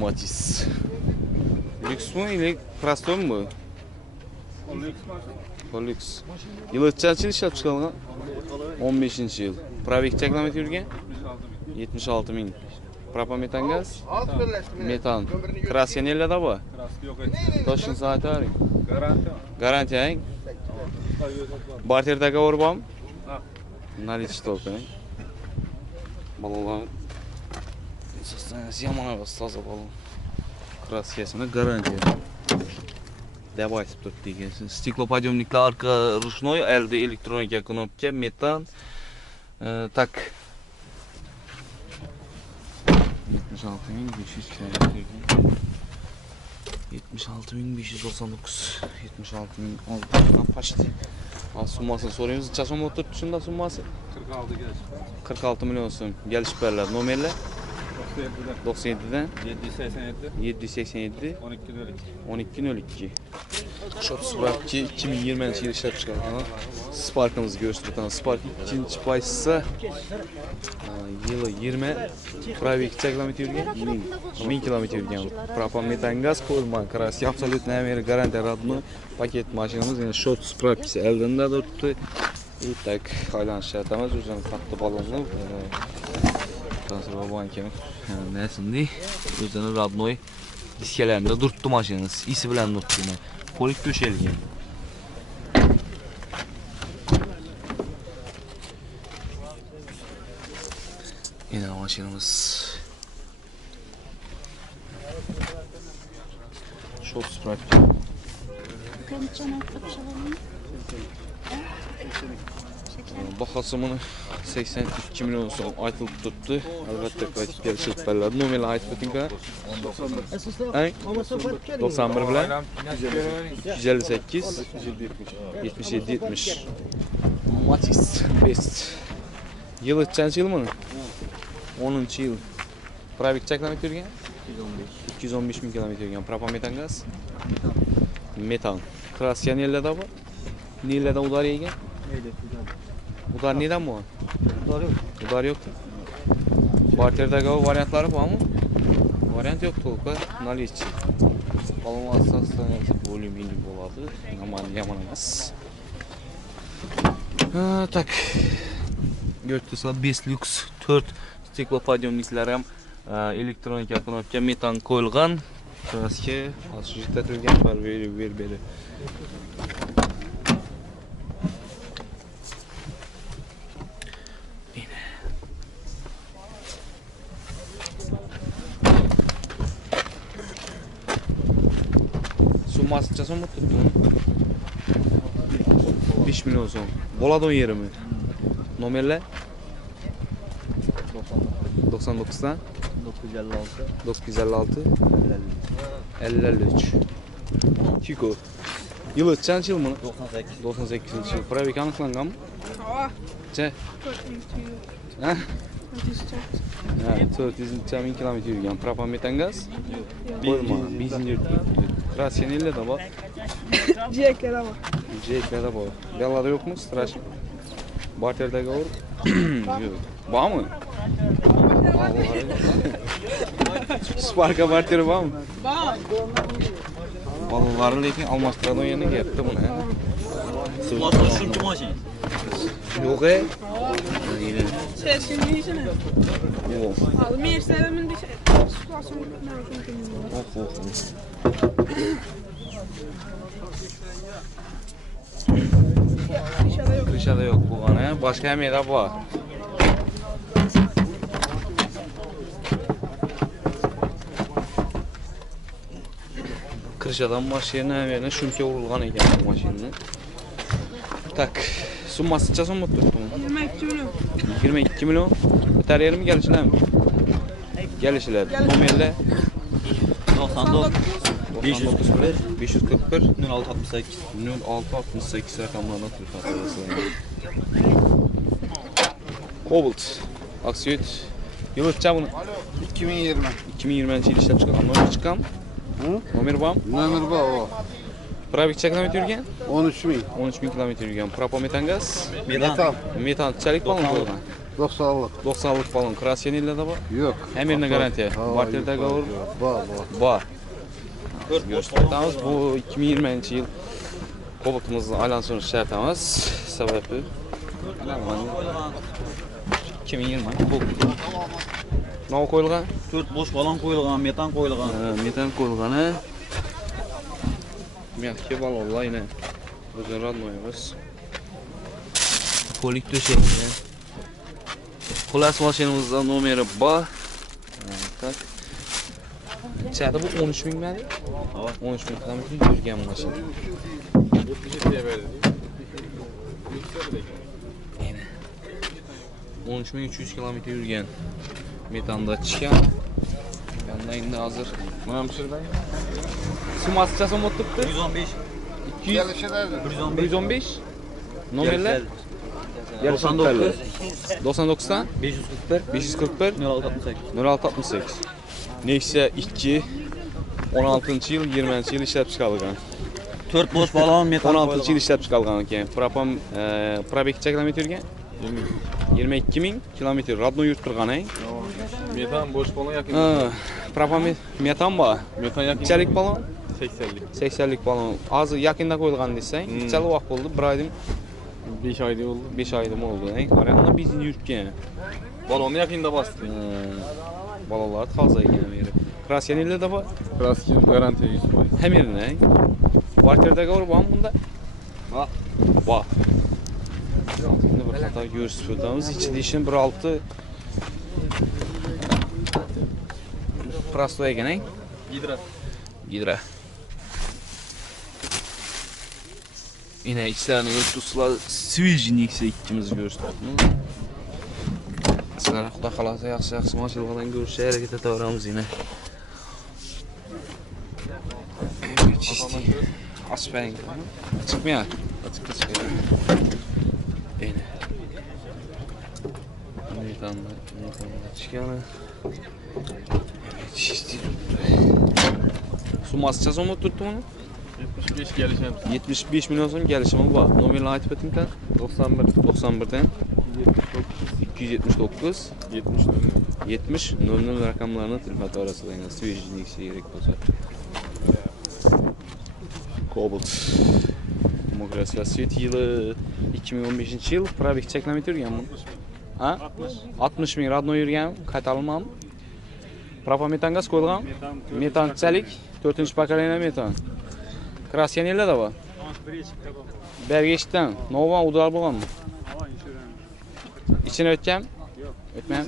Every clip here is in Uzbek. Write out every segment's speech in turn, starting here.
Matiz. Lüks mü ile простой mu? Lüks. Yılı kaçıncı yıl işlep çıkarılgan? 15. yıl. Probek kilometre yürgen? 76 bin. Propan gaz? Metan. Kraska nerede bu? Toshkent saati arayın. Garanti ayın. Barter dogovor bormi? Наличие только. Balalar. Sostanesi yomon emas, toza balon. Kraskasini garantiya. Deb aytib turibdi ekansiz. Stiklopodъемniklar orqa ruchnoy, elde elektronika knopka, metan. Tak. 76.500 kilometre. 76.599. 76.600 почти. Al summasını soruyoruz. Neçə so'm o'tiribdi shunda summasi? 46 geliş. 46 milyon so'm. Gelişib beriladi. Nomerlar? 97'den 787 787 1202. 1202. Shop Spark 2020 yıl ishlab chiqarilgan. Spark'ımızı gösterdik. Spark ikinci paysisa yılı 20 probek kilometre yurgan 1000 kilometre yurgan. Propan metan gaz ko'rma kraska absolutno ameri garantiya radno paket mashinamiz yana short Spark eldinda turibdi. И так aylanishni aytamiz o'zini katta balonni transfer bankim nesindi o'zini radnoy diskalarında turibdi mashinamiz isi bilan turibdi. Polik to'shalgan. Yine maşinimiz Short Sprite. Bahası bunu 82 milyon so'm aytılib turibdi. Albatta qaytib kelishib beriladi. Nomerni aytib o'ting-a. 91 bilan 258 77 70. Matiz Best. Yılı kaçıncı yıl mı? 10. yıl. Probek kilometre yurgan? 215 bin kilometre yurgan. Propan metan gaz? Metan. Kraska nerede bu? Nerede udar yegan? Udar neden bu? Udar yok. Udar yok. Barterdagi variantları var mı? Variant yok to'liq. Наличие. Balon asoslansa bo'lim yengil bo'ladi. Yomon emas. Tak. Gördüğünüz gibi 5 lüks 4 stiklopodъемniklar ham elektronika knopka metan qo'yilgan. Kraska asoslantirilgan beri. Summasi necha so'm turibdi? 5 milyon so'm. Bo'ladi o yerimi? Nomerlar? 99 dan 956 53. Kiko. Yılı kaçıncı yıl mı? 98. yıl. Probek aniqlangan mı? Necha? 400 bin kilometre yurgan. Propan metan gaz? Qo'yma, benzin turibdi. Kraska nerede bor? Jeklarda bor. Jeklarda bor. Bellada yo'qmi? Strash. Barterdagi or. Yo'q. Bormi? Spark'a barteri bormi? Bor. Bolalar lekin almashtiradigan yana gapda buni. Shuncha mashina. Yo'q. Ses kimligini? Yo'q. Hali Mercedes'in de Krishada yo'q bo'lgani, boshqa ham yerda bor. Krishadan mashina yana shuncha urilgan ekan bu mashinani. Tak, summasi necha so'm turibdi? 22 milyon. 22 milyon. Bitar yermi kelishlarmi? Kelishlar. Nomerlar 99 541 541 0668 0668 rakamlarına turibdi. Cobalt. Aksiyot. Yılı kaç bunu? 2020. 2020 yıl ishlab chiqqan. Nomer chiqqan? Nomer bormi? Nomer bor. Probek kilometre yurgan? 13 bin. 13 bin kilometre yurgan. Propan metan gaz? Metan. Metan çelik balon qo'ygan. 90'lık. 90'lık balon. Krasyan ile de var. Yok. Hem yerine garanti. Barter'de kalır. Var. Var. Görüşürüz. Bu 2020 yıl Kobaltımızın aylan sonra şartımız sebebi 2020 Kobalt. Ne koyulgan? 4 boş balon koyulgan, metan koyulgan. Metan koyulganı. Mehki balonlar yine. Özün radmoyumuz. Polik döşekli. Kulas maşinamızda numara ba. Tak. İçeride bu 13 bin mi? 13 bin kilometre yürüyen maşin. 13.300 kilometre yürüyen metanda çıkan. Yanında indi hazır. Buna mısır ben? Suması çasam oturttu. 115. 200. Gelişelerdi. 115. Numarlar. 99. 99'dan 541. 541 0668. 0668. Neyse 2 16. yıl 20. yıl işlep çıkarılgan. 4 boş balon, metan 16. yıl işlep çıkarılgan ekan. Propam probek kilometr yurgan. 22.000 kilometr radno yurt turgan. Metan boş balon yakın. Propam metan ba. Metan yakın. Çelik balon 80'lik. 80'lik balon. Az yakında koyulgan desang, çal vaqt boldu. 1 aydan 5 ayda oldu. 5 aydan oldu. Arasında biz yurtgan. Balonu yakında bastı. Balalar taze ekan beri. Krasyan ile de var. Krasyan garanti 100%. Hem yerine. Barter'de var mı bunda? Var. Var. Şimdi bir hata görürsüz ödemiz. İçinde işin 1.6 Prasto ekan. Gidra. Yine içlerini götürsüler. Swijnikse ikimiz görsün. Sizler Xudo xolasa yaxshi mashinalardan görüşe hareket etaveramiz yine. Asfang. Çıkmıyor. Açık. Yine. Metan çıkanı. Suması çazım mı tuttu bunu? 75 gelişem. 75 milyon so'm kelishimi bor. Nomerini aytib o'ting kan? 91 dan 279 70 00 rakamlarni telefon orasida свежий kerak bo'lsa. Cobalt. Demokrasiya Svet yılı 2015 yıl. Probek kilometr yurganmi? Ha? 60 ming radno yurgan, qaytarilmam. Propametan gaz qo'yilgan. Metanchalik 4-pokoleniya metan. Krasyan ile de var. Bergeç'ten. Nova udar bulan mı? İçine öteceğim? Yok. Ötmem.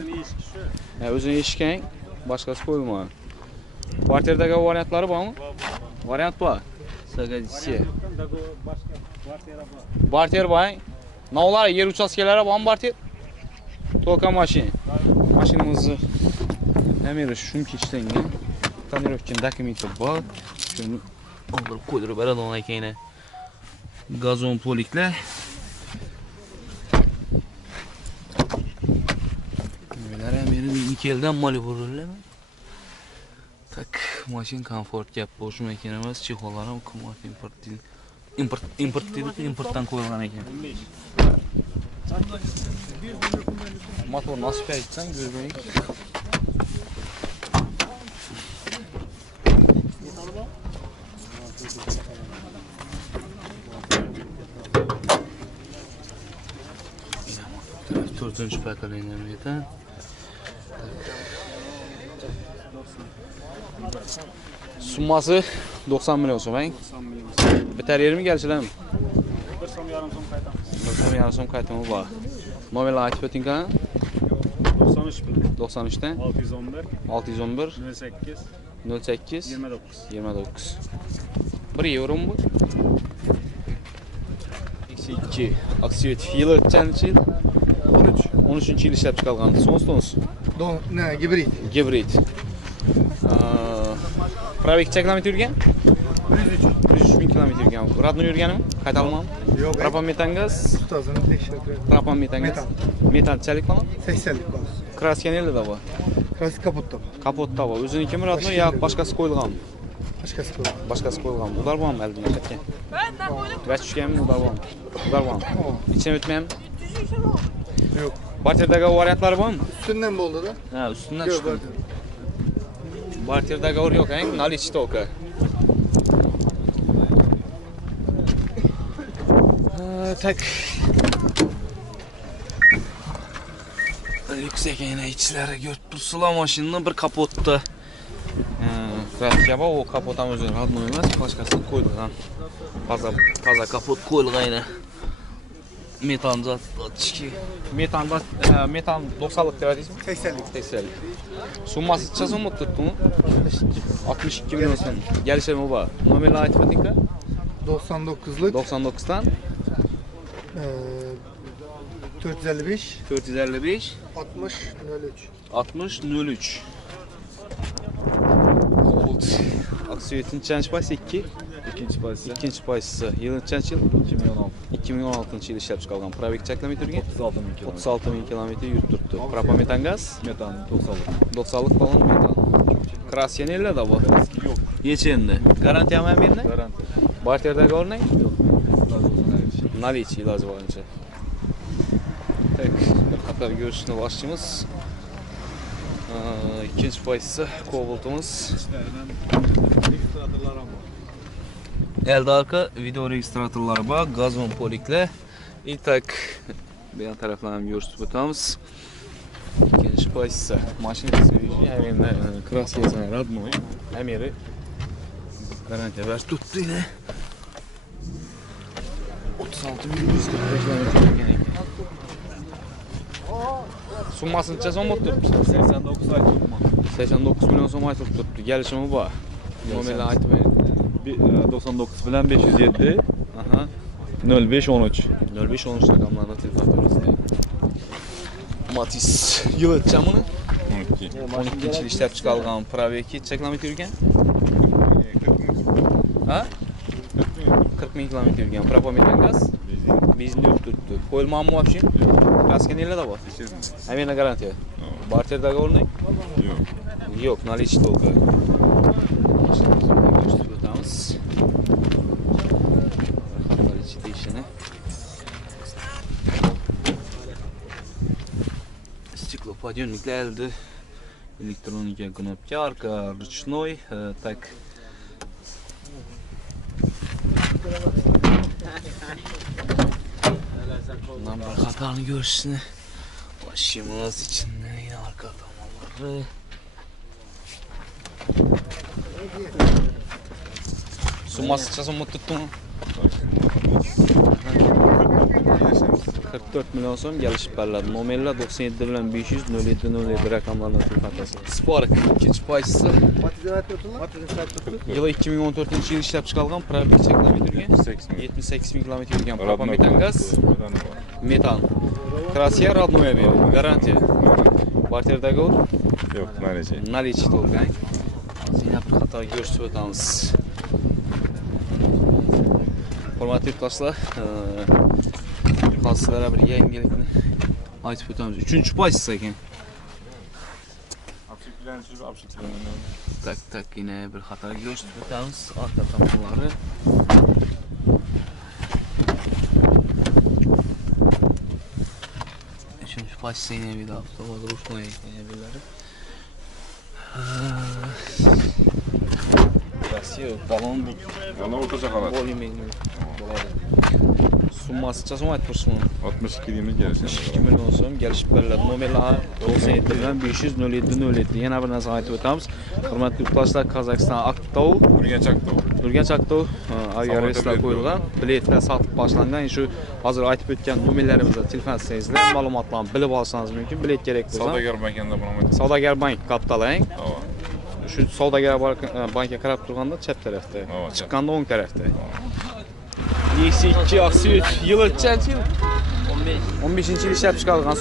Özünü işken başkası koyma. Barter'deki varyantları var mı? Varyant var. Sagadisi. Barter var. Navlar yer uçaskelere var mı Barter? Toka maşin. Maşinimizi hemen şunu keçten ya. Tonirovkin dokumenti var. Şunu oldurup koydurup beradi ona ekan. Gazon poliklar. Bular ham meni nikeldan maliburlarmi? Tak, mashin komfort gap boshim ekan emas, chexollar ham qimmat importdan qo'yilgan ekan. Motor nasib aytsang, ko'rmaylik. Dördüncü pokoleniya metan. Summasi 90 milyon so'm. Bitar yermi kelishlarmi? 1,5 so'm qaytamiz bor. Nomerni aytib o'ting kan? 93 dan 611 08 29. 1 euro mu bu? 2 Aksiyet yılı kaçıncı yıl? 13. yıl işlep çıkarılgan. Sons. Ne, gibrit. Gibrit. Probek kilometr yurgan? 103 bin kilometr yurgan. Radno yurganmi? Qaytarilmam. Yok. Propan gaz. Tutazını tekşirtiyorum. Propan gaz. Metanchalik falan. 80'lik bas. Krasyan elde de var. Klasik kaputta. Kapotda var. O'ziniki mi radno yo boshqasi qo'yilganmi? Başkası koy. Boshqasi qo'yilganmi? Ular bormi elde ketgan? Gaz tushganmi? Ular bormi? Ular bormi? İçine o'tmayapmi? Yok. Barterdagi variantlar bormi? Üstünden mi oldu da? Ha, ustidan Yok, tushdim. Barterdagi yo'q, наличие только. Tak. Yüksek yine içlere götürsüler maşının bir kapottu. Kraskaba o kapotan özünü radno emas, başkasını koyulgan. Taza kapot koyulgan yine. Metan zat metan 90'lık deradiysen? 80'lik. 80'lik. Summasi çasa mı tuttu mu? 62 milyon sen. Gelişe mi var? Numarayla ait patinka? 99'luk. 99'dan 455 455 60 60 03. Gold. Aksiyetin çenç payısı 2. İkinci payısı. Yılın çenç yıl? 2016 yıl işlep çıkargan. Probek çekleme türgen? 36 bin kilometre yürüttürttü. Propa metan gaz? Metan 90'lık. 90'lık balon metan. Krasya neyle de bu? Yok. Geçendi. Garanti hemen birine? Garanti. Barterdagi örnek? Yok. Наличие ilacı varınca. Tek bir kadar görüşüne başlayımız. İkinci payısı koboltumuz. Elde arka video registratörleri var. Gazon polikle. İlk beyan taraflarını görüşüp ötemiz. İkinci payısı. Maşini sürücü hem yerine kras yazan radmoyu. Hem yeri garanti ver tuttu yine. 36 milyon 145 kilometre gerek. Summasını çesem mı tuttu? 89 ay tutma. 89 milyon so'm aytib turibdi. Kelishimi bor. Nomerlar aytib bering. 99 bilan 507 Aha. 05 13. 05 13 rakamlarına telefon ediyoruz. Matiz yıl öteceğim bunu. 12. 12 yil ishlab chiqarilgan Praveki cheklamet yurgan. Ha? 40 ming kilometr yurgan. Propometan gaz. Benzin yurib turibdi. Qo'yilmanmi вообще? Kraska nelarda bor? Amena garantiya. Barterdagi o'rnak? Yo'q. Yo'q, наличие только. O'tamiz. Наличие ishini. Стеклоподъемникlar elde. Elektronika кнопки, арка, ручной, так. Bundan bir hatanı görüşünü başımız içinde yine arka damarları. Summası çasın mı tuttu mu? 44 milyon so'm gelişip beriladi. Nomerlar 97 bilan 500 07 07 rakamlardan telefonatasi. Spark ikinci payısı. Yılı 2014 yıl ishlab chiqarilgan probek cheklamet yurgan. 78 bin kilometr yurgan propometan gaz. Metan. Krasya родное beradi. Garantiya. Barterdagi o'r? Yo'q, наличие. Наличие только. Yana bir xato ko'rsatib o'tamiz. Hurmatli yurtdoshlar, sizlarga bir yangilikni aytib o'tamiz. 3-paysiz ekan. Tak yine bir xato ko'rsatib o'tamiz. Orqa tomonlari. Üçüncü paysiz yine bir avtomobil ruşmaya eklenebilirler. Krasiya balon bu. Ana o'rtacha holat. Volümeni bo'ladi. Summasi chasam aytibsiz buni. 62 deymiz gelişen. 2 milyon so'm kelishib beriladi. Nomerlar 97 bilan 500 07 07. Yana bir narsa aytib o'tamiz. Hurmatli yurtdoshlar, Qozog'iston Aktov, Urganch Aktov aviareyslar qo'yilgan. Biletlar sotib boshlangan. Shu hozir aytib o'tgan nomerlarimizda telefon qilsangizlar, ma'lumotlarni bilib olsangiz mumkin. Bilet kerak bo'lsa. Savdogar bankanda buni. Savdogar bank kaptalang. Tamam. Şu savdogar bankka qarab turganda chap tarafda, chiqqanda o'ng tarafda. Eksi 2 aksi 3 yıl ötecek yıl. 15. yıl ishlab chiqarilgan.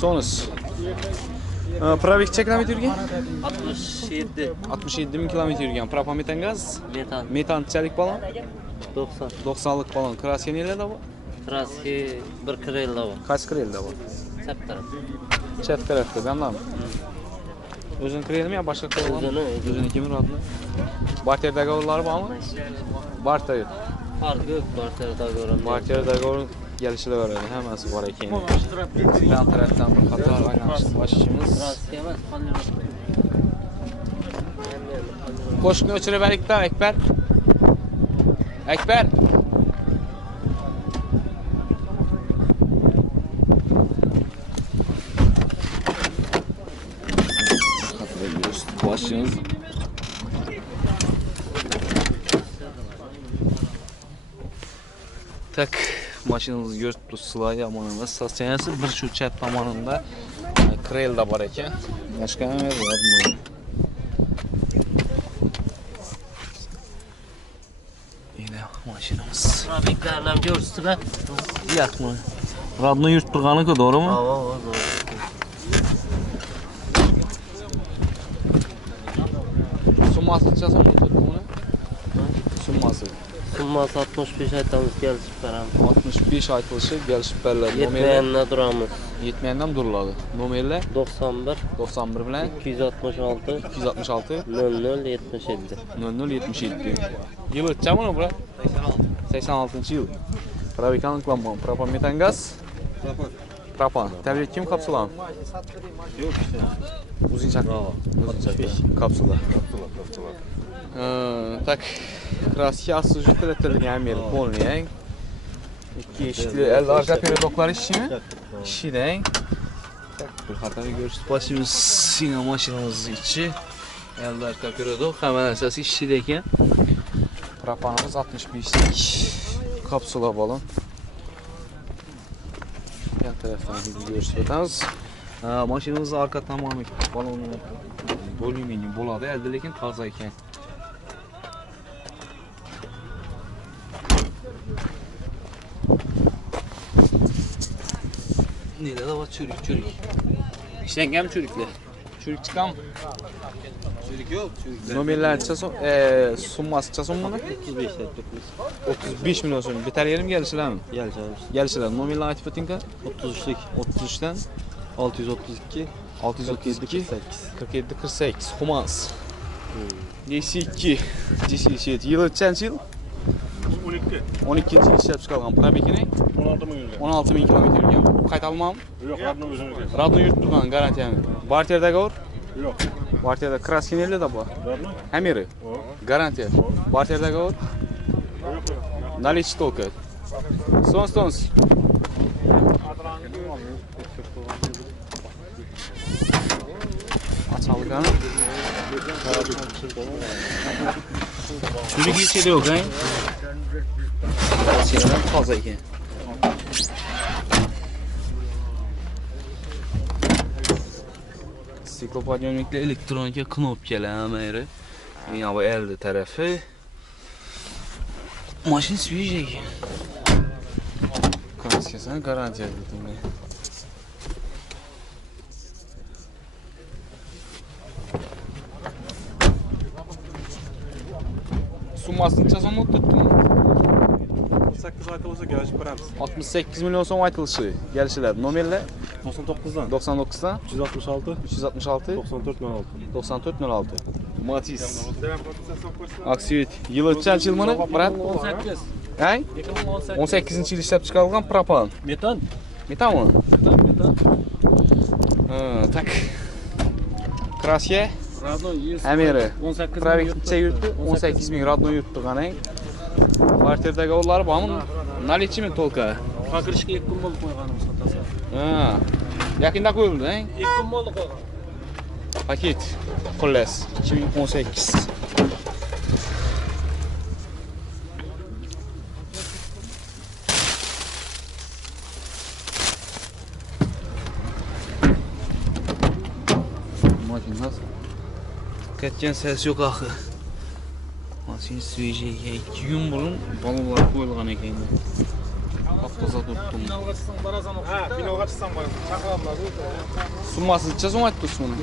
Sonus. Probek cheklamet yurgan? 67 bin kilometr yurgan. Propometan gaz? Metan neçalik balon? 90. 90'lık balon. Krasya nelarda bu? Kraski bir krelda var. Kaç krelda bu? Sap taraf. Chat tarafta, bendan mı? Özün kreli mi ya başka kreli var mı? Özün kimin adlı? Barterdagi o'rlar bormi? Barter. Farkı yok Barter'da gören. Barterdagi o'r gelişilaveradi, hammasi bor ekan. Yan tarafdan bir qator aylanishni boshlaymiz. Kraska emas, polirovka. Qo'shiqni o'chirib berikda, Akbar. Akbar. Başlayalım. Tak maşinamızı görüp dursunlar yamanımız. Stasyonası bir şu chat zamanında Krel da var ekan. Başka ne var bu? Yine maşinamız. Probeklarni ko'rsatib. Yo'qmi? Radno yurt turganiku, to'g'rimi? Ha, to'g'ri. Summasi qanchasi buni? Summasi. Summasi 65 aytamiz, kelishib beramiz. 65 aytilishi kelishib beriladi. Yetmagandan turamiz. Yetmagandan turiladi. Nomerlar 91 91 bilan 266 266 0077. 0077. Yıl öteceğim onu bura? 86. yıl. Probekani aniqlanmagan. Propan metan gaz. Propan. Tabiiy kim kapsulan? Yo'q işte. Uzunchak. Kapsula. Tak. Kraski asıcı tələtilgan meri polniy. İki eşitli el arka peredoklar işimi. İşiden. Bir hatanı görüşüp başımız sine maşinamızın içi. El arka peredok hemen esası işideyken. Propanımız 65'lik. Kapsula balon. Yan taraftan bir görüşüp ötemiz. Maşinamız arka tamamı balonu volümini boladı elde lekin taza ekan. Neydi de var çürük. İşlengem çürükler. Çürük çıkan mı? Çürük yok, çürük. Nomerler çıkasın, summası çıkasın bunu? 35 aytdık biz. 35 milyon so'm. Bitar yerim gelişiler mi? Geleceğiz. Gelişiler. Nomerler aytıp ötünka? 33'lik 33'ten 632 632 48. 47 48. Humans. DC2. DC7. Yılı kaç yıl? 12. yıl işlep çıkargan. Probekini? 16.000 kilometre yürüyen. Kayıt almam? Yok, radno özünüz. Radno yurt turgan garantiyami. Barterdagi var? Yok. Barterda kraski nerede da bor? Radno? Hamiri. Garantiya. Barterdagi var? Наличие только. Стонс. Açalgan. Çürük hiç şey yok, he? Siyahdan taze ekan. Siklopodiyomlikli elektronika knopkalar hamari. Yana bu elde tarafı. Maşin свежий. Kraskasini garantiya dedim ben. Summasını çazan not tuttum. 8 aytılsa gelişip beramiz. 68 milyon so'm aytilishi. Gelişiler. Nomerlar 99'dan 99'dan 366 366 94 16. 94 06. Matiz. Aksiyet. Yılı kaç yıl mı? Brat? 18. Hay? 18. yıl ishlab chiqarilgan propan. Metan. Metan mı? Metan. Tak. Kraska. Radno 100. Hameri. 18. Probekcha yurtdi. 18 ming radno yurtdi qanang. Kvartirdagi o'g'illari bormi? Наличие толка. Fakirishga 2 kun bo'lib qo'yganimiz xatasi. Yaqinda qo'yildi, ha? 2 kun bo'ldi qo'ygan. Paket. Xullas 2018. Maşinimiz ketken ses yok axı. Maşin свежий. 2 gün burun balonlar qo'yilgan ekan. Taptoza tuttum. Ha, finalga chiqsam bo'lar. Chaqiradilar. Summasi necha so'm aytdingiz buni?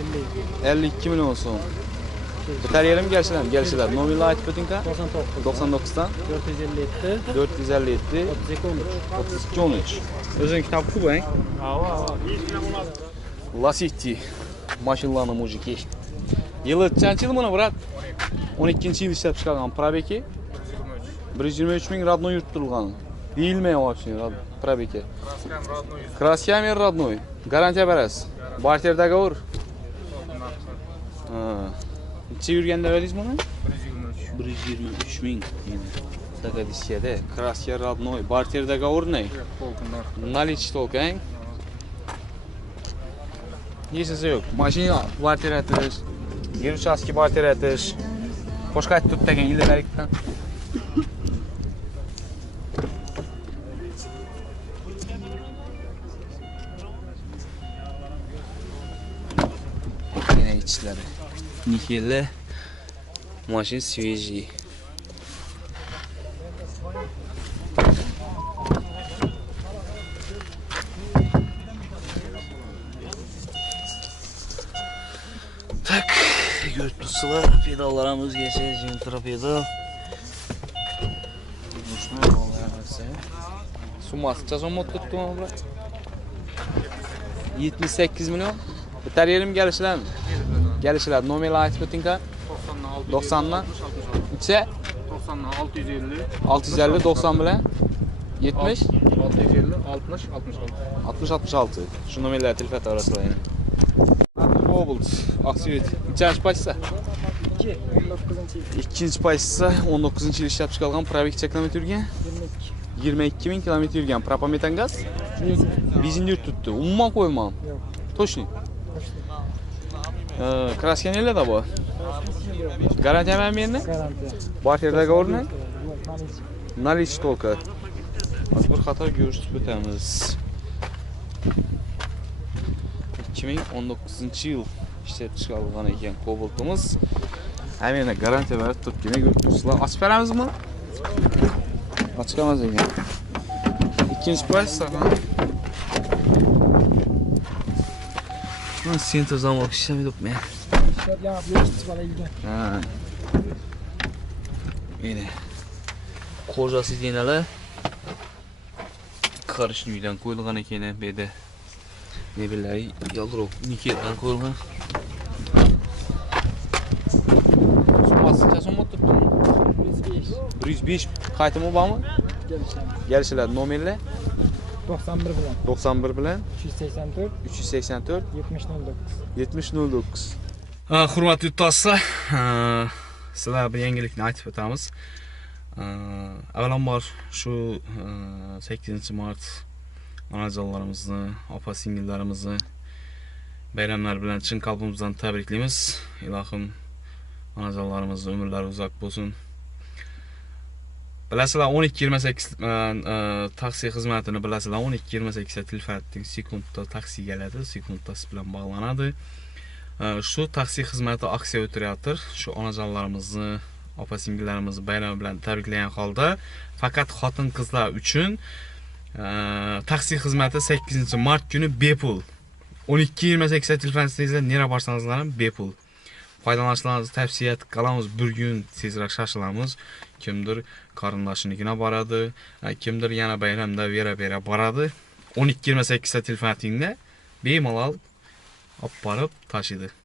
52 milyon so'm. Bitar yerim gelişiler. Nominal aytib o'tingka? 99'dan 457 457 32 13. O'zing kitobku bu, ha? Ha. Lasiti. Maşinlarni mujiki. Yılı kaç yıl bunu brat? 12. yıl ishlab chiqargan probeki 123 ming radno yurttirilgan. Deyilmay mashina, probeka. Kraskam родной. Kraskami родной. Garantiya berasiz. Barter договор. Ha. Necha yurganda verdingiz buni? 123 ming. Sakadishiyada. Kraska родной. Barter договорный. Наличие только, hein? Hechisi yo'q. Mashina barter etish, yer uchastki barter etish. Boshqa aytib turgan yillardan. Yine içleri. Nikelle. Машин свежий. Tak, götürsüler. Pedallarımız geçer. Jintra pedal. Summasi so'm tutdim abla. 78 milyon. Bitar yerim gelişlermi? Gelişler. Nominal aytib o'ting-ka. 90 dan. Necha? 90 650. 650 90 bilan 70 650 60 66. 60-66. Şu nominallar telefon arasında yine. Cobalt, Aksiyet. Nechanchi paytsa? 2 19-chi. İkinci paytsa 19 yil ishlab chiqarilgan, probeg kilometr yurgan. 22 ming kilometr yurgan. Propametan gaz? Benzin tutdi. Umuman qo'ymam. Yo'q. Точно. Kraska nelarda bu? Garantiya bermaydi? Garantiya. Barter doговорni? Наличие только. Mazkur xato görüşüp o'tamiz. 2019 yil ishlab chiqarilgan ekan Cobalt'imiz. Hamma garantiya berib turibdi. Ko'ribsizlar. Ochib beramizmi? Ochqamiz ekan. Ikkinchi paytsa Center zamok ishlamaydi men. Ya bir balayga. Ha. Yine. Kojasi denalar. Qarishnidan qo'yilgan ekan bu yerda. Mebellar yaltiroq nikeldan qo'yilgan. Summasi so'm turibdi. 105 qaytimi bormi? Gelişler nominallar 91 bilan 91 bilan 384 384 7009. 7009. Hurmatli yurtdoshlar, sizlarga bir yangilikni aytib o'tamiz. Avvalambor shu 8-mart onajonlarimizni, opa-singillarimizni bayramlar bilan chin qalbimizdan tabriklaymiz. Ilohim onajonlarimizning umrlari uzoq bo'lsin. Bilasizlar 12-28 taksi xizmatini bilasizlar 12-28 telefon sekundda taksi keladi, sekundda siz bilan bog'lanadi. Shu taksi xizmati aksiya o'tiryapti. Shu onajonlarimizni, opa-singillarimizni bayram bilan tabriklagan holda faqat xotin-qizlar uchun taksi xizmati 8-mart kuni bepul. 12-28 telefoningizda nera borsangizlar ham bepul. Foydalanishlaringizni tavsiya qilamiz. Bir kun tezroq shoshilamiz. Kimdir qarindoshinikiga boradi, kimdir yana bayramda vera boradi. 12-28 telefoningizda bemalol olib borib tashiydi.